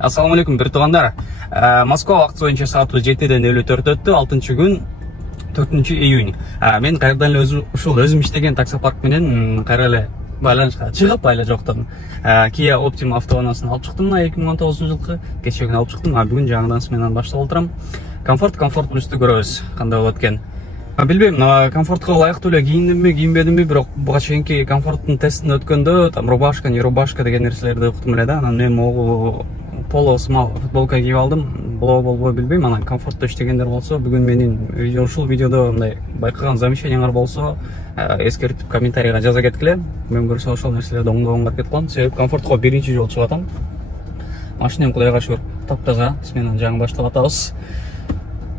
Ассаламу алейкум, бір туғандар. Москва вақыты бойынша сағат 7:54 өтті, 6 күн, 4 июнь. Мен қайырдан өзім іштеген таксопарк менен қайралы байланышқа шығып, байлы жоқтым. Kia Optima автоунасын алып шықтым, 2019 жылқы, кешегін алып шықтым, бүгін жаңадан сменаны баштап отырам. Комфорт плюсты көрөбүз, қандай болады екен. Билбейм, комфортқа лайықты эле кийиндим бе, кийинбедим бе, бирок буга чейинки комфорттун тестин өткөндө, там рубашка, не рубашка деген нерселерди уктум эле да. Анан мен могу поло сымал футболка кийип алдым. Болобу билбейм, анан комфортто иштегендер болсо, бүгүн менин ушул видеодо мындай байкаган замечанияңар болсо, эскертип комментарийга жаза кеткиле. Мен көрсө ошол нерселерди оңдогонго аракет кылам. Себеби комфортко биринчи жолу чыгып атам. Машинем кудайга шүгүр таптаза, сменаны жаңы баштап атабыз.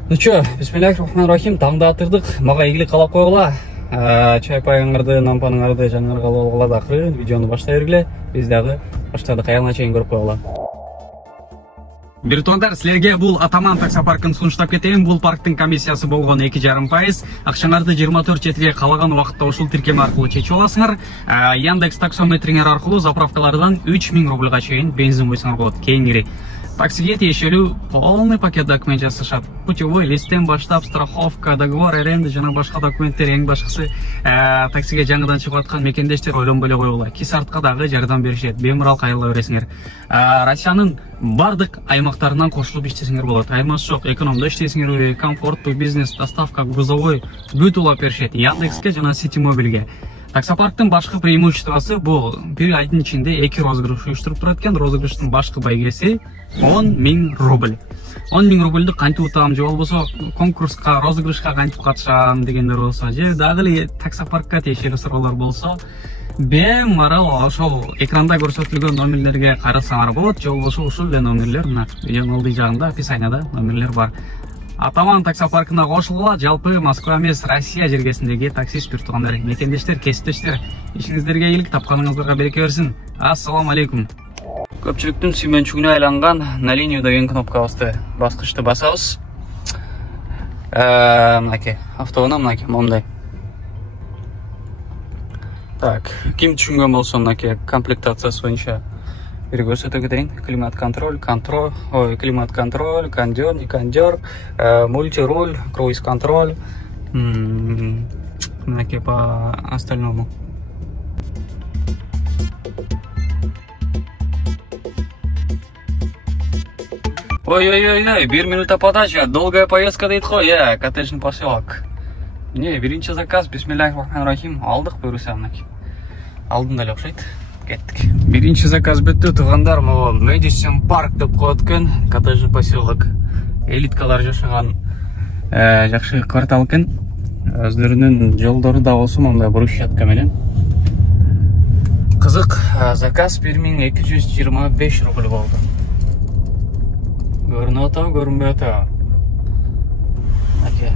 Ну чё, бисмиллахиррахманиррахим, таңда атырдык, мага ийгилик каалап койгула. Чай пайыңарды, нампаныңарды жаңырга алгыла дакырын видеону баштай бергиле. Биз дагы баштадык, аягына чейин көрүп койгула. Биртуандар, силерге бул Атаман таксопаркын сунуштап кетейин. Бул парктын комиссиясы болгон 2,5%. Акчаңарды 24/7 каалаган убакытта ушул тиркеме аркылуу чечип аласыңар. Яндекс таксометриңер аркылуу заправкалардан 3000 рубльга чейин бензин койсоңор болот. Кейингири таксиге тиешелүү полный пакет документ жасашат. Путевой листтен баштап страховка, договор, аренда жана башка документтер, эң башкысы таксиге жаңыдан чыгып аткан мекендештер ойлонбой эле койгула. Кисартка дагы жардам беришет. Бемурал кайрыла бересиңер. Россиянын бардык аймактарынан кошулуп иштесеңер болот. Айырмасы жок, экономдо иштесеңерби, комфорттуу бизнес, доставка, грузовой бүт улап беришет. Яндекске жана Ситимобилге. Таксопарктын башкы преимуществосы бул бир айдын ичинде 2 розыгрыш уюштуруп турат экен. Розыгрыштын башкы байгеси 10 000 рубль. 10 000 рубльды кантип утам же болбосо конкурска, розыгрышка кантип катышам дегендер болсо, же дагы эле таксопаркка тиешелүү суроолор болсо, бемарал ошол экранда көрсөтүлгөн номерлерге карасаңар болот. Же болбосо ушул эле номерлер мына видеонун алды жагында описанияда номерлер бар. Атаман таксопаркына кошулгула. Жалпы Москва эмес, Россия жергесиндеги таксист бир туугандар, мекендештер, кесиптештер, ишиңиздерге ийгилик, тапканыңыздарга береке берсин. Ассаламу алейкум. Көпчүлүктүн сүймөнчүгүнө айланган на линию деген кнопкабызды баскычты басабыз. Мынакей автоунаа мынакей момундай. Так, ким түшүнгөн болсо мынакей комплектациясы боюнча бир көрсөтө кетейин. Климат-контроль, климат-контроль, кондёр, не кондёр, мультируль, круиз-контроль. Мынакей по остальному. Ой-ой-ой, 1 минута подача, долгая поездка дейт го, коттеджный поселок. Не, биринчи заказ, бисмиллахиррахманиррахим, алдык буюрса мынакей. Алдында эле окшойт. Кеттик. Биринчи заказ бүттү, туугандар, могу Мэдисон парк деп коет экен, коттеджный поселок. Элиткалар жашаган жакшы квартал экен. Өздөрүнүн жолдору да болсо мындай брусчатка менен. Кызык, заказ 1225 рубль болду. Көрүнүп атабы, көрүнбөй атабы? Аке.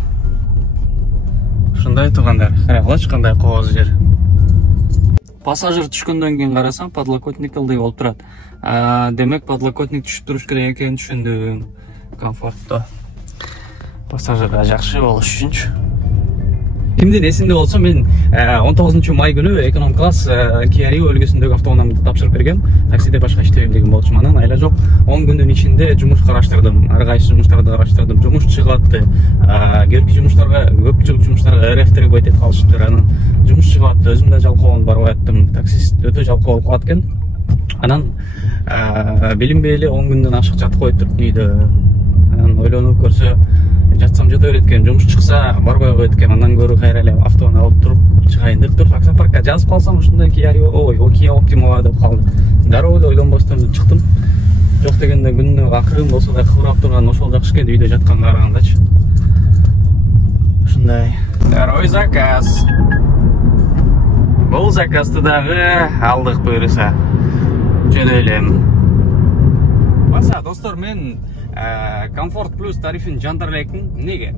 Ушундай туугандар, карагылачы кандай кооз жер. Пассажир түшкөндөн кийин карасам, подлокотник ылдый болуп турат. Демек, подлокотник түшүп туруш керек экенин түшүндүм. Комфортто. Пассажирга жакшы болуш үчүнчү. Кимдин эсинде болсо, мен 19 май күнү эконом класс Kia Rio өлкөсүндөгү автоунаамды тапшырып бергем. Таксиде башка иштебейм деген болчумун. Анан айла жок, 10 күндүн ичинде жумуш караштырдым. Ар кайсы жумуштарды караштырдым. Жумуш чыгып атты. Кээинки жумуштарга, көпчүлүк жумуштарга РФ бойт этип калышыптыр. Анан жумуш чыгып атты. Өзүм да жалкоонуп барып аттым. Таксист өтө жалкоо болуп калат экен. Анан билинбей эле 10 күндөн ашык жатып коюптур үйдө. Анан ойлонуп көрсө, жатсам жата берет экен, жумуш чыкса барбай койот экен. Андан көрө кайра эле автоунааны алып туруп чыгайын деп туруп таксопаркка жазып калсам, ушундай Kia Optima деп калды. Дароо эле ойлонбостон чыктым. Жок дегенде күнүнө акырын болсо да кыбырап турган ошол жакшы экен, үйдө жатканга карагандачы. Ушундай. Второй заказ. Бул заказды дагы алдык буюрса. Жөнөйлөм. Баса, достор, мен Комфорт плюс тарифин жандырлекмин. Неге?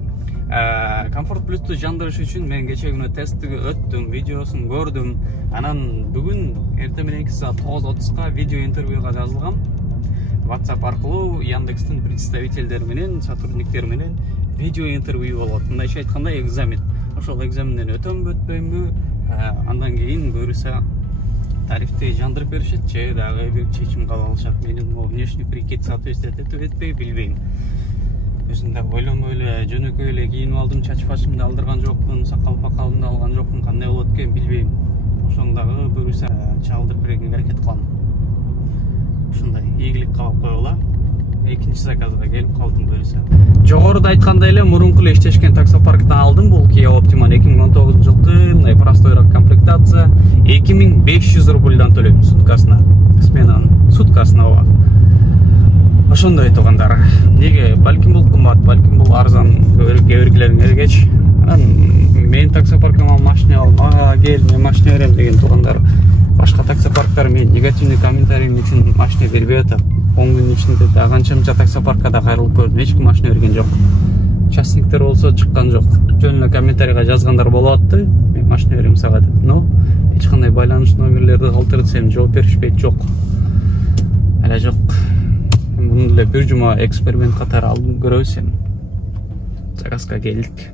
Комфорт плюсту жандырыш үчүн мен кече күнү тестти өттүм, видеосун көрдүм. Анан бүгүн эртең мененки саат 9:30га видео интервьюга жазылгам. WhatsApp аркылуу Яндекстин представительдери менен, сотрудниктери менен видео интервью болот. Мындайча айтканда экзамен. Ошол экзаменден өтөмбү, өтпөймбү? Андан кийин буюрса тарифти жандырып беришет же дагы бир чечим кабыл алышат. Менин могу внешний прикид соответствовать этпей билбейм. Өзүм да ойлонбой эле жөнөкөй эле кийинип алдым, чач башымды алдырган жокмун, сакал пакалымды алган жокмун, кандай болот экен билбейм. Ошону дагы буюрса чалдырып берүүгө аракет кылам. Ушундай ийгилик кабап койгула. Экинчи заказга келип калдым буюрса. Жогоруда айткандай эле мурунку эле иштешкен таксопарктан алдым. Бул Kia Optima 2019 жылкы, мындай простойрок комплектация. 2500 рубльдан төлөйм суткасына. Сменанын суткасына ооба. Ошондой туугандар. Неге балким бул кымбат, балким бул арзан, көбүрөклөрүң эргеч. Мен таксопаркыма машина алам, кел мен машина берем деген туугандар. Башка таксопарктар мен негативный комментариym үчүн машина бербей атам. 10 күн ичинде да канча таксопаркада кайрылып көрдүм, эч ким машина берген жок. Частниктер болсо чыккан жок. Жөн эле комментарийга жазгандар болуп атты. Мен машина берем сага деп. Но эч кандай байланыш номерлерди калтырсам жооп беришпейт, жок. Эле жок. Муну эле бир жума эксперимент катары алып көрөбүз эми. Заказга келдик.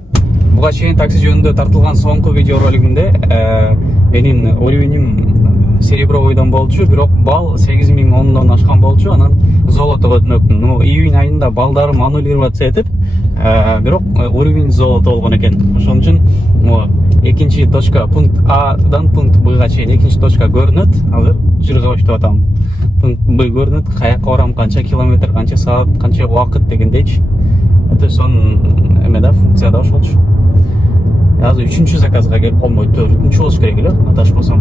Буга чейин такси жөнүндө тартылган соңку видеоролигимде менин уровеним серебровойдон болчу, бирок балл 8010дон ашкан болчу, анан золотого өтмөкмүн. Ну, июнь айында балдарым аннулироваться этип, бирок уровень золото болгон экен. Ошон үчүн экинчи точка пункт Адан пункт Бга чейин экинчи точка көрүнөт. Азыр жырга баштап атам. Пункт Б көрүнөт, каяка барам, канча километр, канча саат, канча убакыт дегендейчи. Сонун эмеда функцияда ошолчу. Азыр 3-чү заказга келип калмой, 4-чү болуш керек эле, адашпасам.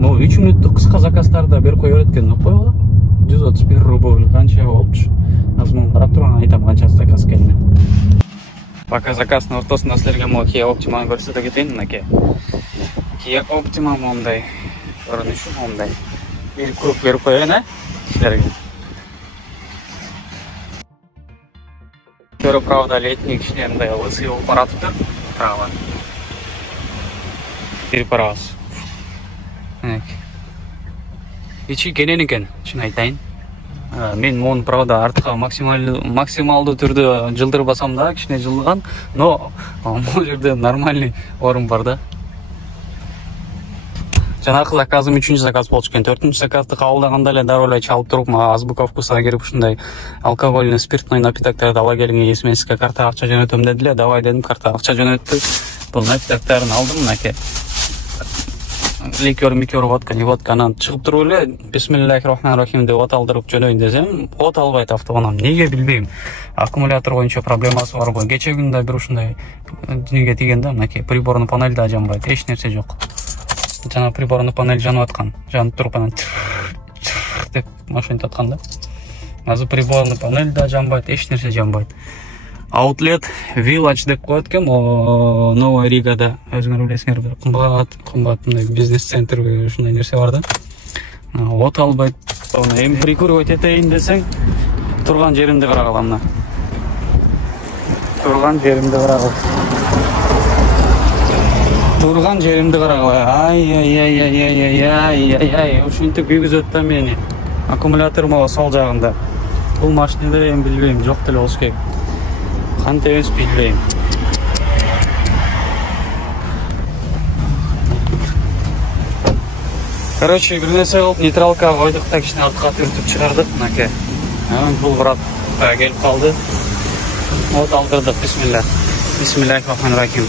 Ну, 3 мүнөттүк кыска заказдарды берип кое берет экен, окпой кала. 131 рубль канча болчу. Азыр муну карап турган айтам канча заказ келди. Пока заказдын ортосунда силерге могу Kia Optima'ны көрсөтө кетейин, мынакей. Kia Optima мондай көрүнүшү мондай. Бир круг берип коеюн, силерге. Көрө, правда, летний кичине мындай лысый болуп баратыптыр. Право. Переправасы. Ичи кенен экен, чын айтайын. Мен мону правда артка максималдуу түрдө жылдырбасам да, кичине жылдыган, но бул жерде нормальный орун бар да. Жанакы заказым 3-чү заказ болчу экен. 4-чү заказды кабылдаганда эле дароо эле чалып туруп, азбука вкусга кирип ушундай алкогольный спиртный напитоктарды ала келиңер, мен сизге карта акча жөнөтөм деди эле. Давай дедим, карта акча жөнөттү. Бул напитоктарын алдым, мынакей. Ликер, водка, не водка, анан чыгып туруп эле бисмиллахир-рахманир-рахим деп от алдырып жөнөйүн десем, от албайт автоунам. Неге билбейм. Аккумулятор боюнча проблемасы бар го. Кече күндө бир ушундай дүнүгө тийгенде, мынакей приборный панель да жанбайт, эч нерсе жок. Жана приборный панель жанып аткан. Жанып туруп анан деп машинт аткан да. Азыр приборный панель да жанбайт, эч нерсе жанбайт. Outlet Village деп коет экен, Новая Ригада, өзүңөр билесиңер, бир кымбат мындай бизнес-центр ушундай нерсе бар да. От албайт. Эми прикуривать этейин десең, турган жеримди карагыла мына. Турган жеримди карагыла. Ай, ушинтип күйгүзөт да мени. Аккумулятор могу сол жагында. Бул машинада эми билбейм, жок деле болуш керек. Кантип эмес билбейм. Короче, бир нерсе кылып нейтралкага койдук да, кичине артка түртүп чыгардык, мынакей. Бул брат келип калды. От алдырдык, бисмиллахир-рахманир-рахим.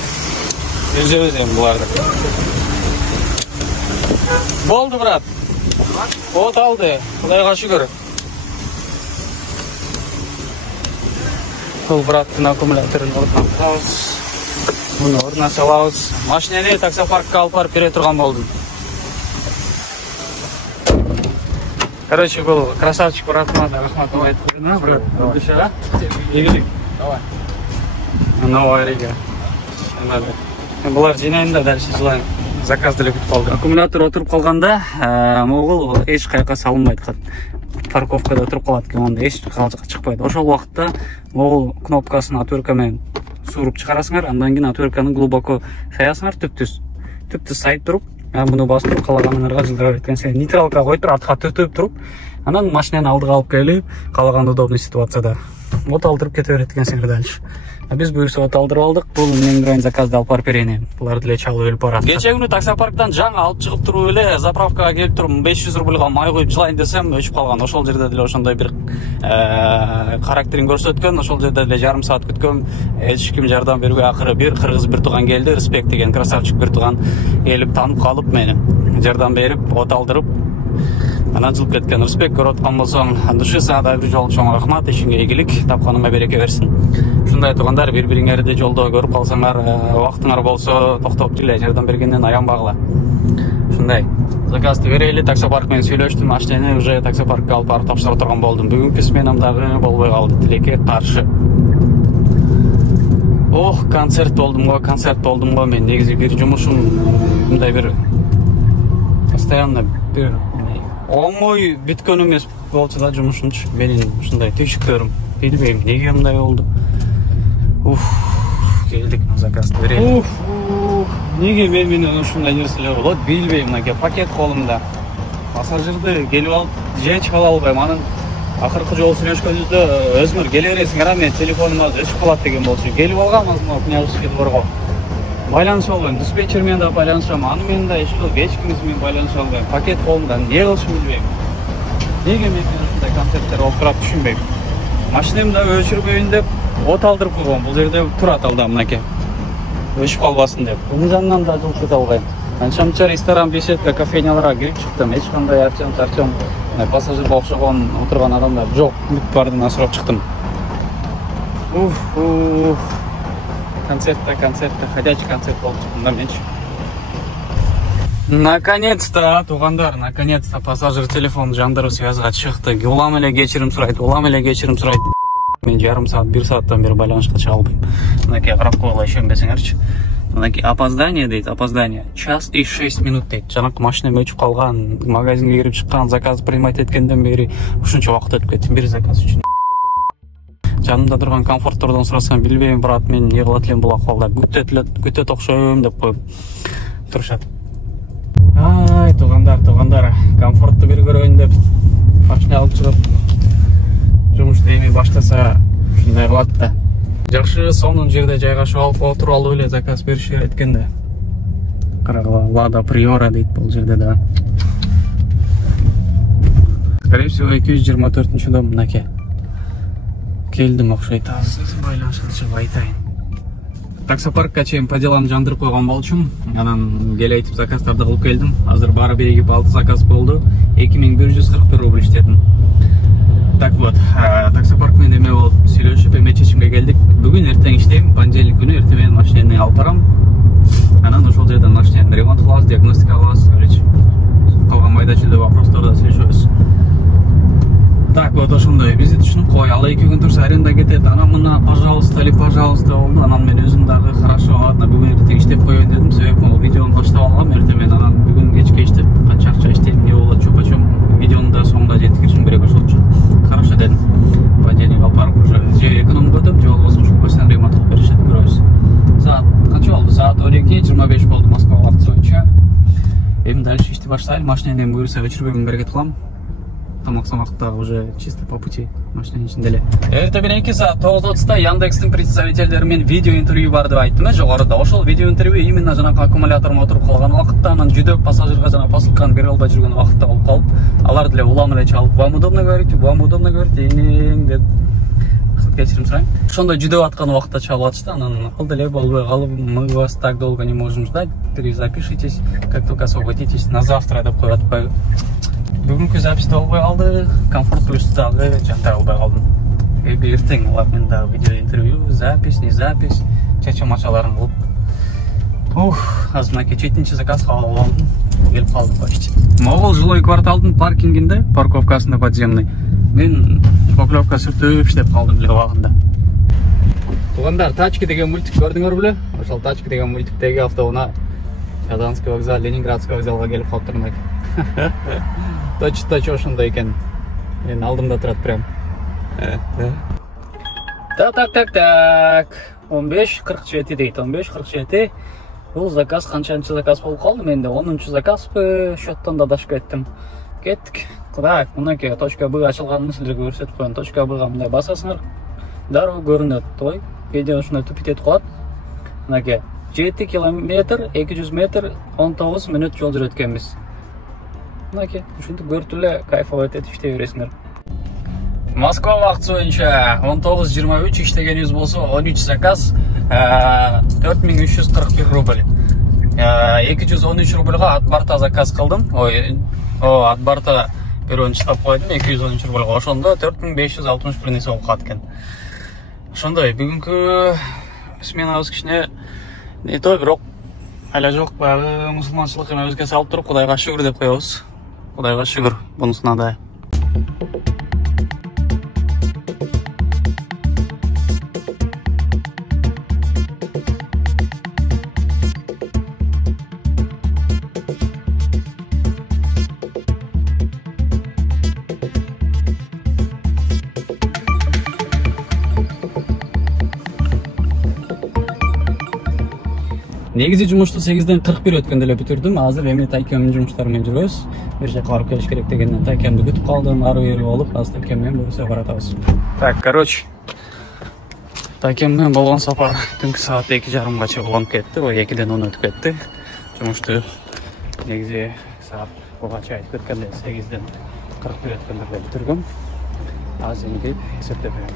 Үзөбүз эми буларды. Болду, брат. От алды. Кудайга шүгүр. Бул браттын аккумуляторун ордуна кылабыз. Муну ордуна салабыз. Машинени таксопаркка алып барып бере турган болдум. Короче, бул красавчик братыма да рахмат айтып брат. Душага. Игилик. Давай. Новая Рига. Булар жинайында дальше жылайм. Заказ деле күтүп калдым. Аккумулятор отуруп калганда, могул эч каяка салынбайт. Парковкада туруп калат экен, анда эч чыкпайт. Ошол убакытта могул кнопкасын отвертка менен сууруп чыгарасыңар, андан кийин отвертканы глубоко саясыңар, түптүз сайып туруп, муну бастырып калаганыңарга жылдыра берет экен. Нейтралка коюп туруп, артка түртүп туруп, Анан машинаны алдыга алып келип, калаган удобный ситуацияда от алдырып кете берет экенсиңер дальше. Биз буюрса от алдырып алдык. Бул менин дайын заказды алып барып берейин. Булар деле чалып өлүп барат. Кече күнү таксопарктан жаңы алып чыгып туруп эле заправкага келип туруп 500 рубльга май коюп жылайын десем, өчүп калган. Ошол жерде деле ошондой бир характерин көрсөткөн. Ошол жерде деле жарым саат күткөм. Эч ким жардам бербей, акыры бир кыргыз бир тууган келди. Респект деген красавчик бир тууган келип таанып калып мени жардам берип, от алдырып анан жылып кеткен. Респект көрүп аткан болсоң, души сага бир жолу чоң рахмат, ишиңе ийгилик, тапканыма береке берсин. Ушундай туугандар бири-бириңерди жолдо көрүп калсаңар, убактыңар болсо токтоп эле жардам бергенден аянбагыла. Ушундай. Заказды берели, таксопарк менен сүйлөштүм, машинени уже таксопаркка алып барып тапшырып турган болдум. Бүгүнкү сменам дагы болбой калды, тилекке каршы. Ох, концерт болдум го. Мен негизи бир жумушум мындай бир постоянно бир оңой бүткөн эмес болчу да жумушумчу. Менин ушундай түйшүктөрүм. Билбейм, неге мындай болду. Келдик заказды берели. Неге менен ушундай нерселер болот? Билбейм, мынакей пакет колумда. Пассажирди келип алып жечип ала албайм. Анын акыркы жолу сүйлөшкөнүбүздө өзүңөр келе бересиңер, а мен телефонум өчүп калат деген болчу. Келип алгам азыр княжеский дворго. Байланыша албайм, диспетчер менен да байланышам, аны менен да эч ким менен байланыша албайм. Пакет колумда эмне кылышымды билбейм. Неге мен ушундай концерттер болуп турат түшүнбөйм. Машинемди өчүрбөйүн деп от алдырып койгон. Бул жерде турат алда мынакей. Өчүп калбасын деп. Бунун жанынан да жол кете албайм. Канча ресторан, беседка, кафеняларга кирип чыктым. Эч кандай арчам, пассажирге окшогон отурган адамдар жок. Бүт бардыгына сурап чыктым. Концертта, ходячий концерт болуп чыктым да менчи. Наконец-то, туугандар, наконец-то пассажир телефон жандырып связга чыкты. Улам эле кечирим сурайт. Мен жарым саат, 1 сааттан бери байланышка чыга албайм. Мынакей карап койгула, ишенбесеңерчи. Мынакей опоздание дейт, опоздание. 1 час и 6 минут дейт. Жанакы машинем өчүп калган, магазинге кирип чыккан, заказ принимать эткенден бери ушунча убакыт өтүп кетти. Бир заказ үчүн. Жанымда турган комфорттордон сурасам, билбейм, брат, мен эмне кылат элем бул акыбалда. Күтөт окшойм деп коюп турушат. Ай, туугандар, комфортту бир көрөйүн деп машина алып чыгып жумушты эми баштаса ушундай кылат да. Жакшы сонун жерде жайгашып алып отуруп алып эле заказ беришер эткенде. Карагыла, Лада Приора дейт бул жерде да. Скорее всего 224 дом мынакей. Келдим окшойт. Азыр байланышты чыгып айтайын. Таксопаркка чейин по делам жандырып койгон болчумун. Анан келе айтып заказдарды кылып келдим. Азыр баары биригип 6 заказ болду. 2141 рубль иштедим. Так вот, таксопарк менен эме болуп сүйлөшүп, эме чечимге келдик. Бүгүн эртең иштейм, понедельник күнү эртең менен машинени алып барам. Анан ошол жерден машинени ремонт кылабыз, диагностика кылабыз, калган майда чүйдө вопросторду сүйлөшөбүз. Так вот, ошондой бизди түшүнүп кой, ал 2 күн турса аренда кетет, анан мына пожалуйста болду. Анан мен өзүм дагы хорошо, ладно, бүгүн эртең иштеп коеюн дедим. Себеби могу видеону баштап алгам эртең менен, анан бүгүн кечке иштеп канча акча иштейм, эмне болот, чөп-чөм видеону да соңуна жеткиришим керек, ошол үчүн хорошо дедим. Понедельник алып барып уже же экономго өтөм, же болбосо ушул машинени ремонт кылып беришет, көрөбүз. Саат канча болду? Саат 12:25 болду Москва убакыты боюнча. Эми дальше ишти баштайлы, машинени эми буюрса өчүрбөйгөнгө аракет кылам. Тамак-самакта уже чисто по пути машинанын ичинде эле. Эртең мененки саат 9:30 Яндекстин представителдери менен видео интервью бар деп айттым жогоруда. Ошол видео интервью именно жанакы аккумуляторум отуруп калган убакытта, анан жүдөп пассажирга жана посылканы бере албай жүргөн убакытта болуп калып, алар деле улам эле чалып, "Вам удобно говорить, деп кечирим сурайм. Ошондой жүдөп аткан убакытта чалып атышты, анан ал деле болбой калып, "Мы вас так долго не можем ждать, перезапишитесь, как только освободитесь на завтра" деп коюп атпайбы. Бүгүнкү записьте болбой калды, комфорт плюс дагы жантай албай калдым. Эми эртең алам мен дагы видео интервью, запись, не запись, чача-мачаларын кылып. Азыр мынакей 7-чи заказ кабыл алдым. Келип калдым почти. Могул жилой кварталдын паркингинде, парковкасында подземный. Мен поклевка сүртүп иштеп калдым эле убагында. Туугандар, Тачки деген мультик көрдүңөр беле? Ошол Тачки деген мультиктеги автоунаа Чаданский вокзал, Ленинградский вокзалга келип калыптырмын. Точно ошондой экен. Мен алдымда турат прям. Так. 15:47 дейт. 15:47. Бул заказ канчанчы заказ болуп калды менде? 10-чу заказбы? Счеттон да адашып кеттим. Кеттик. Так, мынакей точка Б ачылганын силерге көрсөтүп коеюн. Точка Бга мындай басасыңар, дароо көрүнөт. Той видео ушундай түп кетип калат. Мынакей 7 километр 200 метр 19 мүнөт жол жүрөт экенбиз. Мынакей ушинтип көрүп эле кайфовать этип иштей бересиңер. Москва вакыты боюнча 19:23 иштегенибиз болсо 13 заказ 4341 рубль. 213 рубльга Атбарта заказ кылдым. Атбарта бирөөнү чыгап койдум 213 рубльга. Ошондо 4561 нерсе болуп калат экен. Ошондой бүгүнкү сменабыз кичине не то, бирок ала жок, баягы мусулманчылык эмебизге салып туруп, Кудайга шүгүр деп коебуз. Кудайга шүгүр бунусуна да. Негизи жумушту 8ден 41 өткөндө эле бүтүрдүм. Азыр эми Тайкемдин жумуштары менен жүрөбүз. Бир жака барып келиш керек дегенден Тайкемди күтүп калдым. Ары бери болуп, азыр Тайкем менен Бориске баратабыз. Так, короче, Тайкем менен болгон сапар түнкү саат 2:30 чейин болуп кетти. 2ден 10 өтүп кетти. Жумушту негизи саат буга чейин өткөндө 8ден 41 өткөндө бүтүргөм. Азыр эми эсептеп берем.